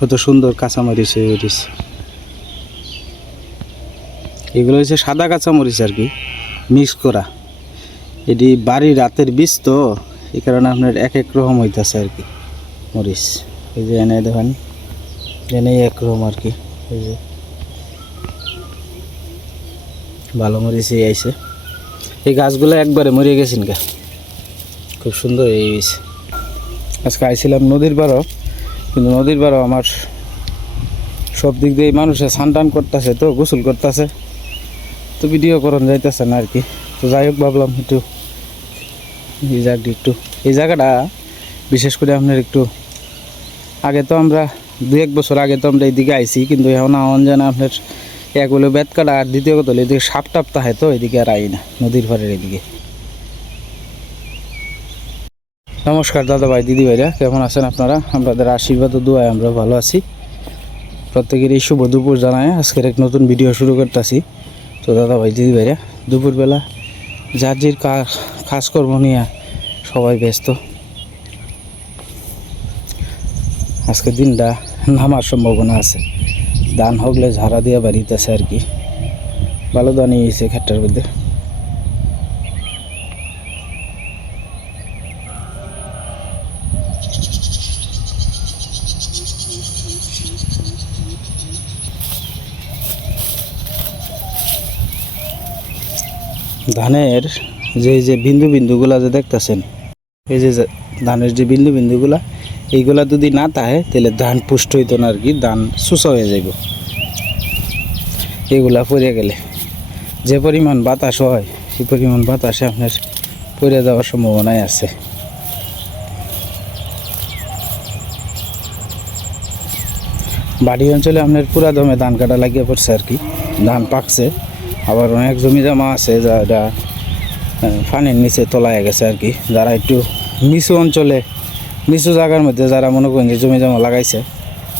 কত সুন্দর কাঁচামরিচ মরিচ, এগুলো হচ্ছে সাদা কাঁচামরিচ আর কি, মিক্স করা। এটি বাড়ির রাতের বীজ তো, এই কারণে আপনার এক এক রকম হইতেছে আর কি মরিচ। এই যে এনে দেখেন, এনে একরকম আর কি। এই যে ভালো মরিচ আইছে। এই গাছগুলো একবারে মরে গেছেন গা, খুব সুন্দর এই হয়েছে। আজকে আইছিলাম নদীর পাড়ও, কিন্তু নদীর পাড়ও আমার সব দিক দিয়ে মানুষে স্নান টান করতেছে, তো গোসল করতেছে, তো ভিডিও করন যাইতেছে না আর কি। তো যাই হোক, ভাবলাম একটু এই জায়গাটা বিশেষ করে আপনার একটু আগে তো আমরা 2-1 বছর আগে তো আমরা এইদিকে আইছি, কিন্তু এখন আওয়ান জানা আপনার এক হলো বেতকাটা, আর দ্বিতীয় কথা হলো এদিকে সাপ টাপ তাহে, তো এদিকে আর আই না নদীর পাড়ের এদিকে। নমস্কার দাদা ভাই দিদি ভাইরা, কেমন আছেন আপনারা? আপনাদের আশীর্বাদ ও দোয়ায় আমরা ভালো আছি। প্রত্যেকের এই শুভ দুপুর জানায় আজকের এক নতুন ভিডিও শুরু করতেছি। তো দাদা ভাই দিদি ভাইরা, দুপুরবেলা যার যে কাজকর্ম নিয়ে সবাই ব্যস্ত। আজকের দিনটা নামার সম্ভাবনা আছে, ধান হগলে ঝাড়া দিয়ে বাড়িতেছে আর কি। ভালো ধান হয়েছে ক্ষেতটার মধ্যে। ধানের যে বিন্দু বিন্দুগুলা যে দেখতেছেন, এই যে ধানের যে বিন্দু বিন্দুগুলা, এইগুলা যদি না থাকে তাহলে ধান পুষ্ট হইতো না আর কি, ধান সুসা হয়ে যাইব। এগুলা পড়ে গেলে যে পরিমাণ বাতাস হয়, সেই পরিমাণ বাতাসে আপনার পড়ে যাওয়ার সম্ভাবনাই আছে। বাড়ি অঞ্চলে আপনার পুরা দমে ধান কাটা লাগিয়ে পড়ছে আর কি, ধান পাকছে। আবার অনেক জমি জমা আছে যারা পানির নিচে তলায় গেছে আর কি। যারা একটু নিচু অঞ্চলে, নিচু জায়গার মধ্যে যারা মনে করেন যে জমি জমা লাগাইছে,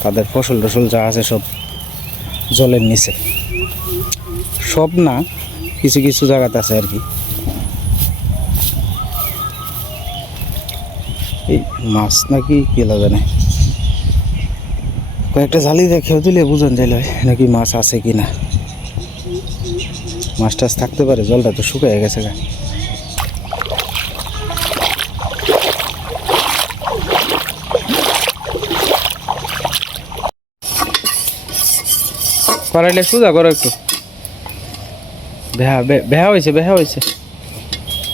তাদের ফসল টসল যা আছে সব জলের নিচে। সব না, কিছু কিছু জায়গাতে আছে আর কি। এই মাছ নাকি কি জানে, কয়েকটা জালি দেখেও দিলে বুঝন যাইল নাকি মাছ আছে কি না। মাছ টাছ থাকতে পারে, জলটা তো শুকিয়ে গেছে গা। করাইলে সোজা করো একটু। বেহা হয়েছে, বেহা হয়েছে,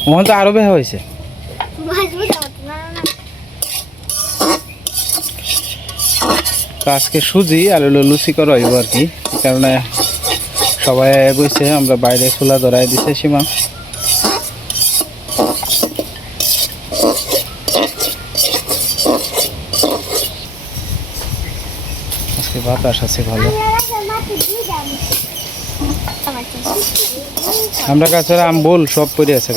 ওখানে তো আরো বেহা হয়েছে। আজকে সুজি আর হলো লুচি করা হইব আর কি, এই কারণে সবাই বইছে। আমরা বাইরে চুলা ধরাই দিছে সীমা। আজকে বাতাস আছে ভালো। আমরা কাছে আমবুল সব পড়ে আছে।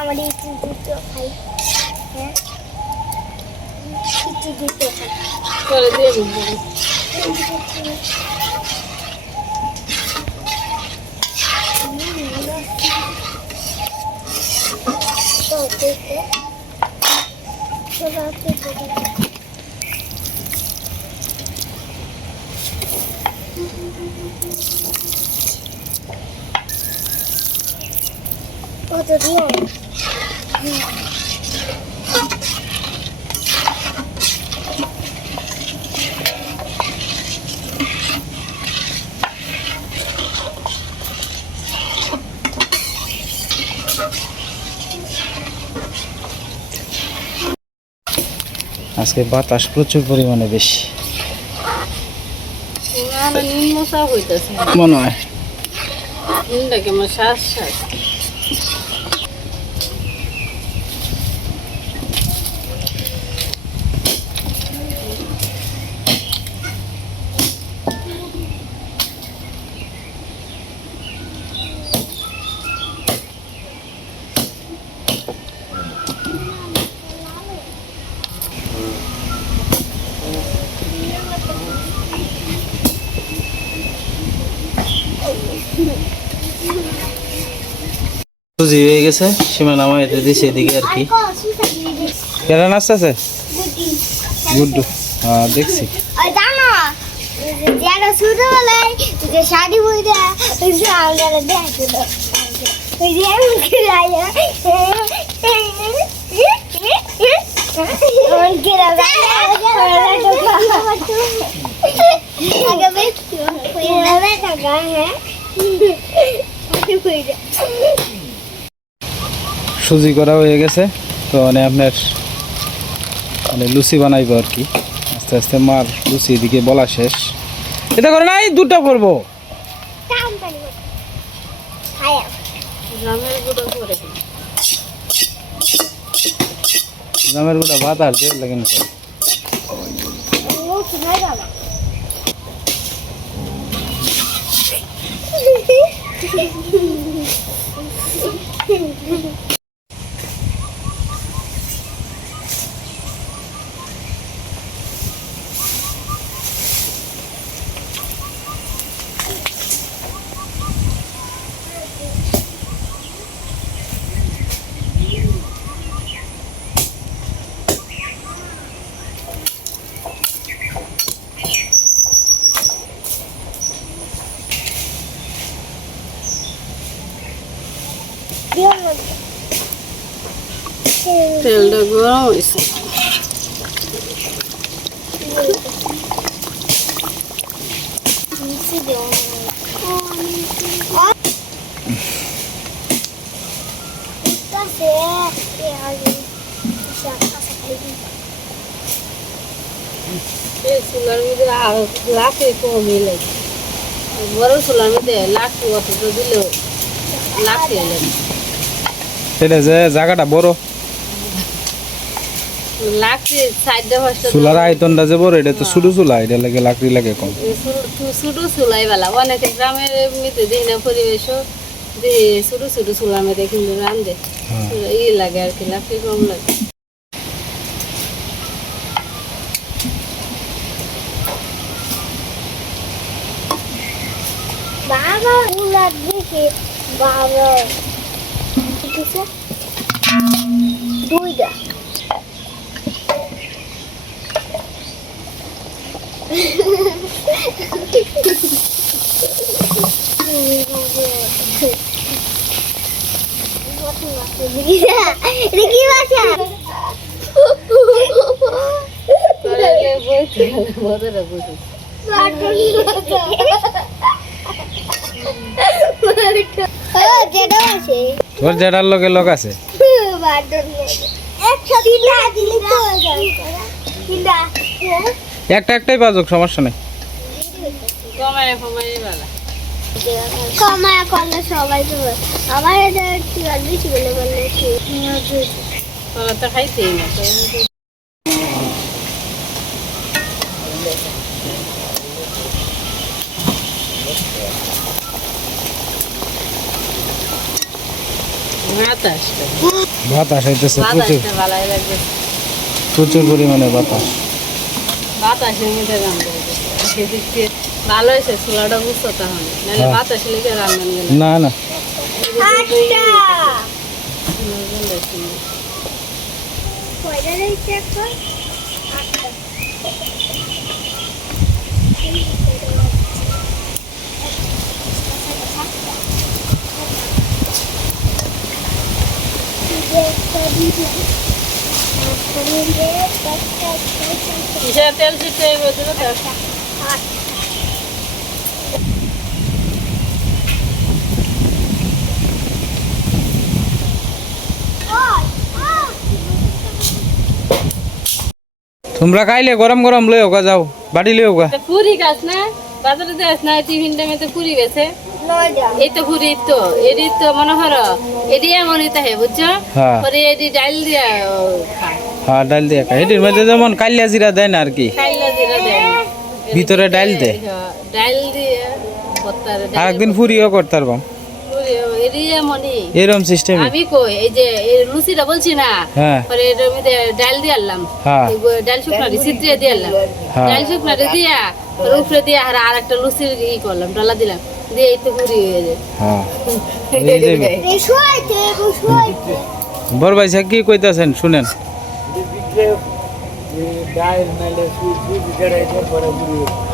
আমার এই দুটো খাই, হ্যাঁ দুটো খাই করে দিয়ে কত দিয়ে আজকে বাতাস প্রচুর পরিমাণে বেশি মনে হয়। সুজি হয়ে গেছে, সীমা নামাইতে দিছে এদিকে আর কি। কেরা নাচতেছে? গুড্ডু, হ্যাঁ দেখছি। ওই জানো যারা ছোটবেলায় যে শাড়ি পরে ওই যে আমরা দেখছিল ওই যে মুখে রায়া মুখে রায়া আগে বেশি ওই রায়া টাকা হ্যাঁ সুজি করা হয়ে গেছে, তো মানে আপনার মানে লুচি বানাইবো আর কি। আস্তে আস্তে মার লুচি এদিকে বলা শেষ। এটা করে নাই, দুটা করবো। কাম পানি খায়া জামের গুলা ভাত আর যে লাগে না। ও কি হয় বাবা তেলটা গরম হয়েছে। এই চুলার মধ্যে লাকড়ি কমই লাগে, বড় চুলার মধ্যে লাকড়ি অত দিলেও লাকড়ি লাগে। এটা যে জায়গাটা বড়, লাকড়ি সাইডে ফার্স্টে চুলার আয়তনটা যে বড়, এটা তো ছোট চুলা, এটা লাগে লাকড়ি লাগে কম। ছোট চুলাই বেলা অনেকে গ্রামের মধ্যে দিই না পরিবেশ যে ছোট ছোট চুলার মধ্যে কিন্তু রান্ধে ই লাগে আর কি, লাকড়ি কম লাগে। বাবা উলার দেখে বাবা কিছু দুইটা কি বাসা যেটা আছে তোর জেঠার লগে লোক আছে। একটা একটাই বাজুক, সমস্যা নেই। কমায় কমায় বেলা কমায় করলে সবাই তো আমার এটা কি আর বেশি বলে বললে তোরা তো খাইতেই না তো। বাতাস হইতেছে প্রচুর, বাতাসটা ভালোই লাগবে। প্রচুর পরিমাণে বাতাস। বাতাসের মধ্যে রান্না সেদিক দিয়ে ভালো হয়েছে, চুলাটা বুঝতো তখন নাহলে হ্যাঁ। বাতাস লেগে রান্না গেল। না না, কিসের তেল ছিটতে বলছিল তো? তোমরা খাইলে গরম গরম লই হোক, যাও বাড়ি লই হোক। তা পুরি গাছ না বাজারে দেখ না, টিফিন টাইমে তো পুরি গেছে। এই তো পুরি তো এটি তো মনে করো এটি এমনই তাহে বুঝছো, হ্যাঁ। পরে এটি ডাল দিয়া খায়, হ্যাঁ ডাল দিয়ে খাই, এটির মধ্যে যেমন কালিয়া জিরা দেয় না আর কি, খাইলা জিরা দেয় না। ভিতরে ডাল দেয়। হ্যাঁ, ডাল দিয়ে ভর্তার ডাল আর একদিন ফুরিও করতে পারবাম, পুরি এটি এমনই। এরকম সিস্টেম। আমি কই এই যে এই লুচিটা বলছি না, হ্যাঁ পরে এটার মধ্যে ডাল দিয়ে আনলাম, হ্যাঁ ডাল শুকনাটি ছিদ্রিয়ে দিয়ে আনলাম, হ্যাঁ। ডাল শুকনাটি দিয়া ওর উপরে দিয়ে আর একটা লুচির ই করলাম, ডলা দিলাম, দিয়ে এই তো পুরি হয়ে যায় হ্যাঁ এই যে এই শোয়াইতে শোয়াইতে বড় ভাই সাহেব কি কইতাছেন শুনেন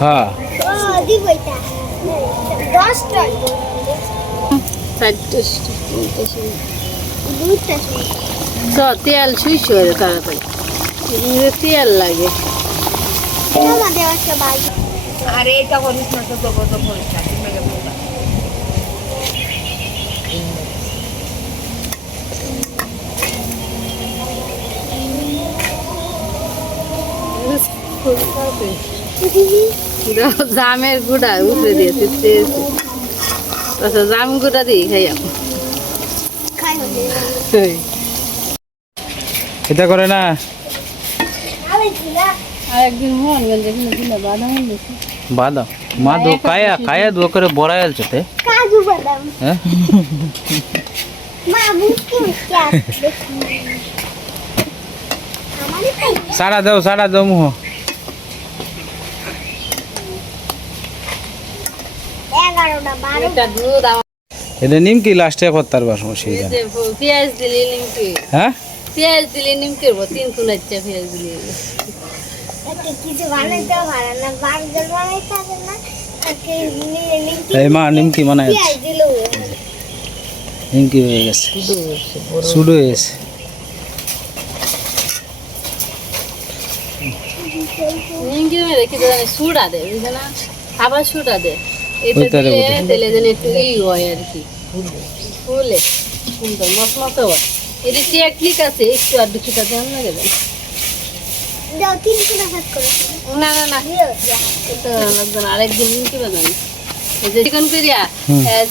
হ্যাঁ ও দিব এটা 10 টা 4টা দুইটা তো তেল শুইছ হয়ে তাড়াতাড়ি তেল লাগে আমাদের একটা ভাই আরে এটা করিস না তো কত করিস না তুমি মেরে বলবা জামের গুঁড়া উপরে দিয়েছে জাম গুঁড়া দিয়ে খাইয়াম খাই হলে এটা করে না আমি দিলা আর একদিন মোহনগঞ্জে দিলে বাদাম দিয়েছে বাদাম মাদো কায়া কায়া দো করে বড়াই আলছতে কাজু বাদাম হ্যাঁ মা মুখে মুখে আসছে আমারই তাই সাড়া দাও মুহ 11টা 12 এটা দুধ এটা নিমকি লাস্টে করতার বাস মশাই যে পেঁয়াজ দিলে নিমকি হ্যাঁ পেঁয়াজ দিলে নিমকি হবো 3 কুনাচ্চা পেঁয়াজ দিলে একটা কিছু বানাইতে পারে না বার্গার বানাইতে পারে না আজকে নিয়ে এই মা নিমকি বানায় পেঁয়াজ দিলো নিমকি হয়ে গেছে শুরু হয়ে গেছে নিমকি মেরে কি জানে সুড়া দে বুঝে না খাবার সুড়া দে এটা ওইটারে দিলে বুঝে। তেলে যেন একটু হয় আর কি ফুলে সুন্দর মশমতো হয় এটা টেকনিক আছে একটু আর দুটা ধ্যান লাগে দেন দাও 3 কিলো ভাত করে না না না এটা লাগবে না আরেকদিন নিমকি বানানি এই যে চিকন করিয়া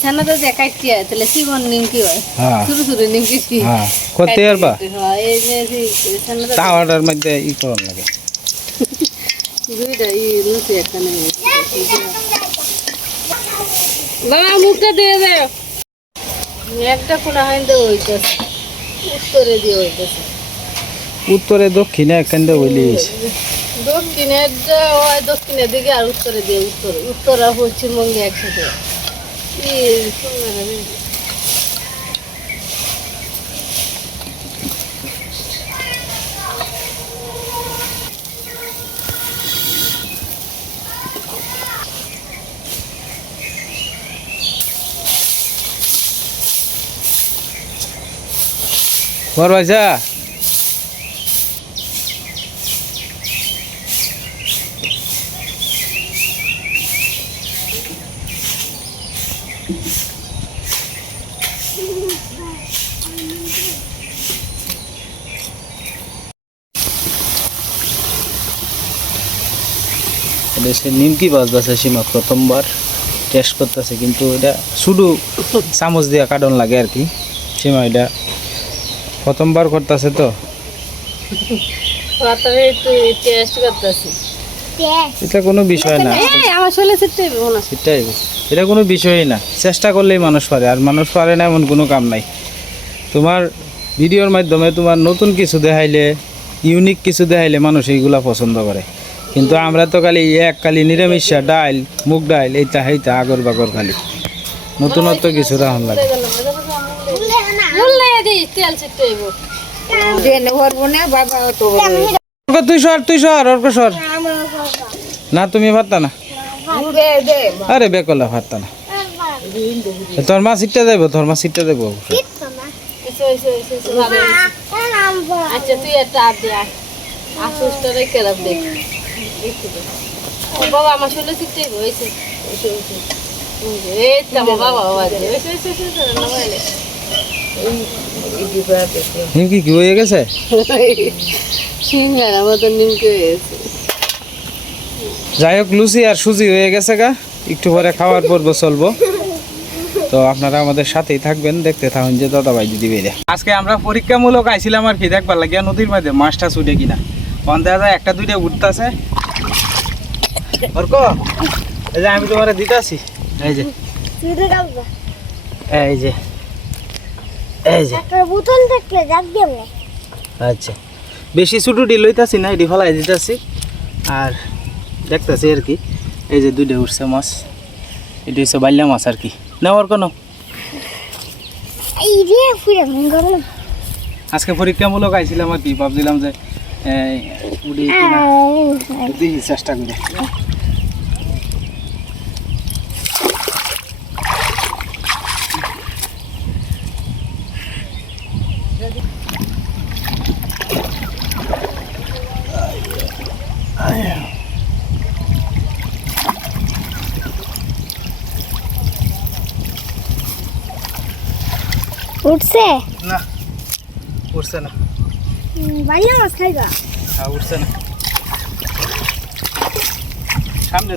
ছানাটা যে কাটিয়া তাহলে চিকন নিমকি হয় হ্যাঁ ছোট ছোট নিমকি হ্যাঁ করতে পারবা হ্যাঁ এই যে ছানাটা তাওয়াটার মধ্যে ই করন লাগে দুইটা লুচি একটা নেই বাবা মুখটা দিয়ে দাও একটা কোনা হাইন্দে হইতেছে উত্তরে দিয়ে হইতেছে উত্তরে দক্ষিণে এখানটা বলিস দক্ষিণের হয় দক্ষিণের দিকে আর উত্তরে দিয়ে উত্তর আর পশ্চিমবঙ্গে একসাথে কি সুন্দর হবে। বড় ভাইসা সে নিমকি বাজতেছে সীমা প্রথমবার টেস্ট করতেছে কিন্তু এটা শুধু চামচ দিয়া কাটন লাগে আর কি সীমা এটা প্রথমবার করতেছে তো রাতারে একটু টেস্ট করতেছি পেঁয়াজ এটা কোনো বিষয় না আমার শরীরে সেটাই না সেটাই এটা কোনো বিষয়ই না চেষ্টা করলেই মানুষ পারে আর মানুষ পারে না এমন কোনো কাম নাই তোমার ভিডিওর মাধ্যমে তোমার নতুন কিছু দেখাইলে ইউনিক কিছু দেখাইলে মানুষ এইগুলা পছন্দ করে কিন্তু আমরা তো খালি নিরামিষ ডাইল মুগ ডাইল এইটা সেইটা আগর বাগর খালি নতুনত্ব কিছু রাখুন লাগে বলে না বললে দিস তেল ছিটাইব জেনে পারবো না বাবা তো তুই সর অর্ক সর আমরা বাবা না তুমি পারতা না দে দে আরে বেকলা পারতা না তোর মা সিটটা দেবো কিচ্ছু না আচ্ছা তুই একটা আপ দে আসুসটা রেখে রাখ দেখ ও বাবা আমার শরীরে ছিটাইব হয়েছে এই তো আমার বাবা বাবা নিমকি কি হয়ে গেছে সিঙ্গারা মতন নিমকি হয়েছে যাই হোক লুচি আর সুজি হয়ে গেছে গা একটু পরে খাওয়ার পর্ব চলবো তো আপনারা আমাদের সাথেই থাকবেন দেখতে থাকুন যে দাদাভাই দিদি বেরিয়ে আজকে আমরা পরীক্ষামূলক আইছিলাম আর কি দেখবার লাগিয়া নদীর মধ্যে মাছটা ছুটে কিনা কন দেখা যায় একটা দুইটা উঠতেছে অর্ক এই যে আমি তোমার দিতাছি এই যে শুধু গাবো এই যে এই যে একটা বোতল দেখলে যাক দেবে আচ্ছা বেশি ছুটুটি লইতাছি না এটি ফলাই দিতাছি আর দেখতাছি আর কি এই যে দুইটা উঠছে মাছ এটা হচ্ছে বাইলা মাছ আর কি নেওয়ার কোনো এই রে পুরা মন গরম আজকে পরীক্ষামূলক আইছিলাম আর কি ভাবছিলাম যে উড়ি কিনা দেখি চেষ্টা করে উঠছে না উঠছে না বাইলা মাছ খাইবা হ্যাঁ উঠছে না সামনে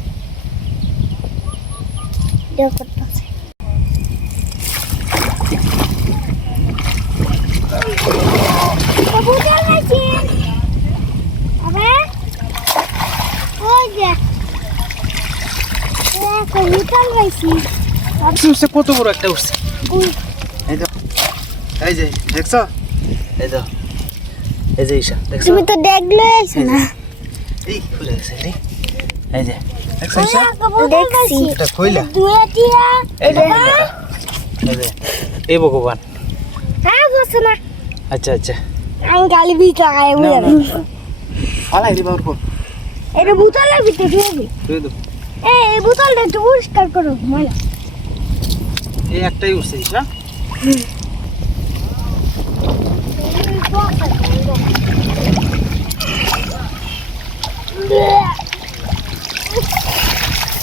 দেখ করতেছে কবুতর আছে আবে ওই যে কবুতর আছে উঠছে কত বড় একটা উঠছে এই তো এই যে দেখছো এই তো এই যে ঈশা দেখছো তুমি তো দেখলে আইছো না এই ঘুরে গেছে রে এই যে দেখছো ঈশা দেখছি এটা কইলা দুয়াটিয়া এই যে এই ভগবান হ্যাঁ বসো না আচ্ছা আচ্ছা আমি গালি বিটা আয় বুঝা ফালাই দিবা ওর পর এটা বোতলের ভিতরে ঢুকবি তুই তো এই বোতলটা একটু পরিষ্কার করো ময়লা এই একটাই উঠছে ঈশা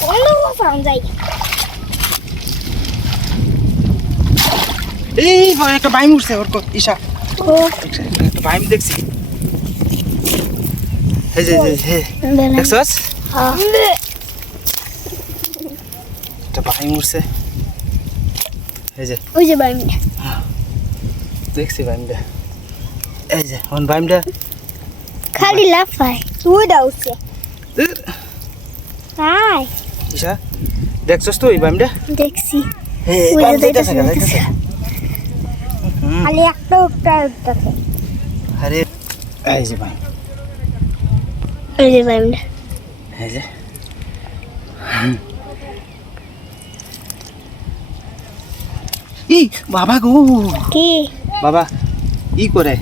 অন্য বসান যাই এই একটা বাইম উঠছে ওর পর ঈশা ও একটা বাইম দেখছি এই যে দেখছস একটা বাইম উঠছে এই যে ওই যে বাইমি দেখছি বাইমটা এই যে ওন বাইমটা খালি লাফায় তুই দাউছে হাই ঈশা দেখছস তো এই বাইমটা দেখছি এই ওই যে বাইম যাইতাছে, যাইতাছে খালি একটা উঠতেছে আরে এই যে বাইম ওই যে বাইমিটা এই যে ই বাবা গো কি বাবা ই করে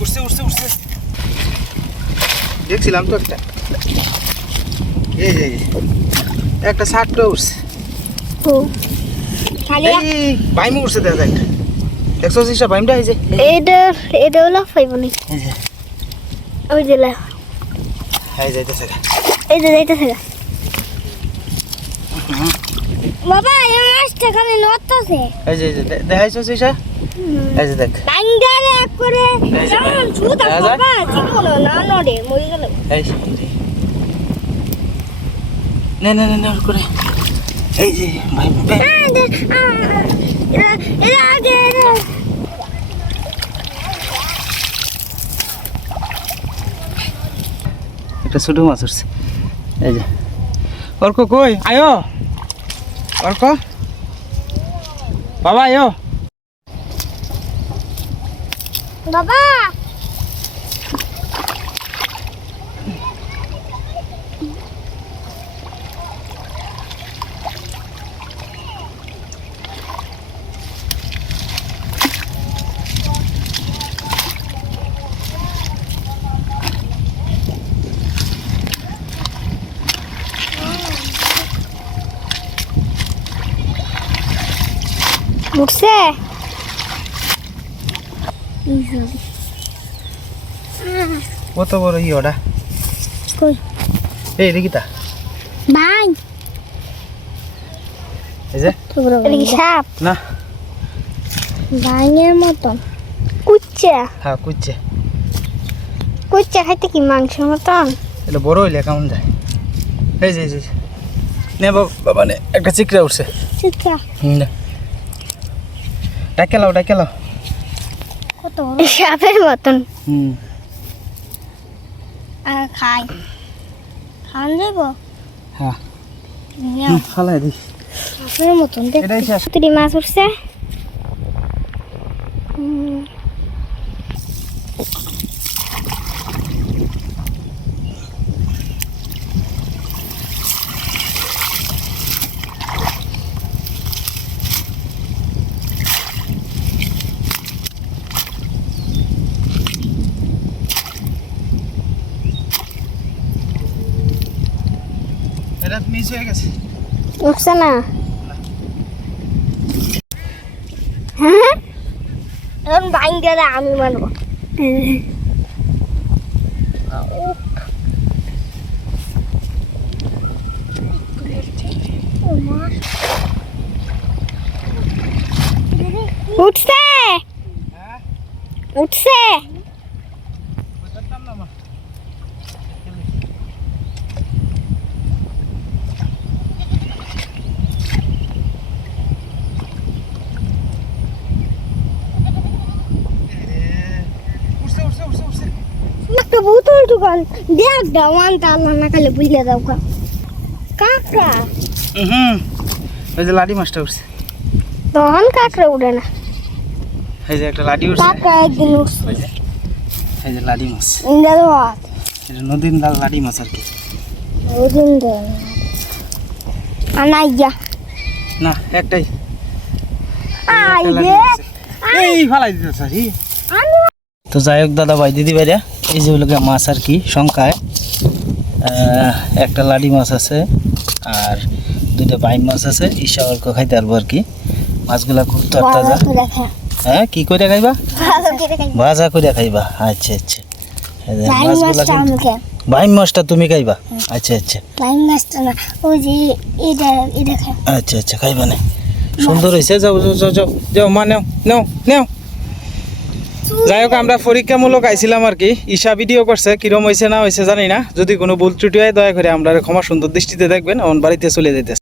উঠছে উঠছে উঠছে দেখছিলাম তো একটা এই যে একটা ষাটটা উঠছে ও খালি এই বাইম উঠছে দেখ একটা দেখছো ঈশা বাইমটা এই যে এটা লাফাইব না এই যে ওই যে এই যাইতেছে এই যে যাইতেছে বাবা এই মাছটা খালি নড়তেছে এই যে দেখাইছো ঈশা এই যে দেখ বাঙ্গারে করে এই যে, যেমন ছুতা দেখা যায়? বাবা জীবন না নড়ে মরে গেল এই যে নে নে নে নে ওর করে এই যে বাইম এরা আগে একটা ছোট মাছ উঠছে এই যে অর্ক কই আয়ো অর্ক বাবা আয়ো বাবা উঠছে কত বড় ই ওটা কই এই দেখিতা ভাই এই যে এটা কি সাপ না ভাঙের মতন কুচ্চা হ্যাঁ কুচ্ছে কুচ্চা খাইতে কি মাংসের মতন এটা বড় হইলে কেমন যায় এই যে নে বাবা নে একটা চিকড়া উঠছে চিকা নে ডাকে লাও কত সাপের মতন হুম আর খান যাবো হ্যাঁ নাও, ফালাই দি আপনার মতন দেখতে এটাই শেষ। তুই মাছ উঠছে এটা মিস হয়ে গেছে উঠছে না হ্যাঁ এখন বাইন গেলে আমি মানবো উঠছে উঠছে একটা বোতল দোকান দেখ দাও আনতে আল্লাহ না খালে বুঝলে দাও কাকড়া এই যে লাডি মাছটা উঠছে তখন কাকড়া উঠে না এই যে একটা লাডি উঠছে কাকড়া একদিন উঠছে এই যে লাডি মাছ ইন্দা হাত এটা নদীর লাডি মাছ আর কি ওদিন দেন আনাইয়া না একটাই আই একটা লাডি রে উঠছে। এই ফালাই দিতে সারি আমি তো যাই হোক দাদা ভাই দিদি ভাইরা এই যে হলো গিয়ে মাছ আর কি সংখ্যায় একটা লাডি মাছ আছে আর দুইটা বাইন মাছ আছে ঈশা অল্প খাইতে পারবো আর কি মাছগুলা খুব তরতাজা দেখা হ্যাঁ কি করে খাইবা ভালো করে খাই ভাজা করে খাইবা আচ্ছা আচ্ছা এই যে লাইন মাছগুলা মাছটা কিন্তু- আমাকে বাইন মাছটা তুমি খাইবা আচ্ছা আচ্ছা লাইন মাছটা না ওই যে এটা এটা খাই আচ্ছা আচ্ছা খাইবা না সুন্দর হয়েছে যাও যাও যাও যাও যাও মা নেও নেও নেও যাই হোক আমরা পরীক্ষামূলক আইছিলাম আর কি ঈশা ভিডিও করছে কিরম হয়েছে না হয়েছে জানি না যদি কোনো ভুল ত্রুটি হয় দয়া করে আমরা ক্ষমা সুন্দর দৃষ্টিতে দেখবেন আমার বাড়িতে চলে যেতেছে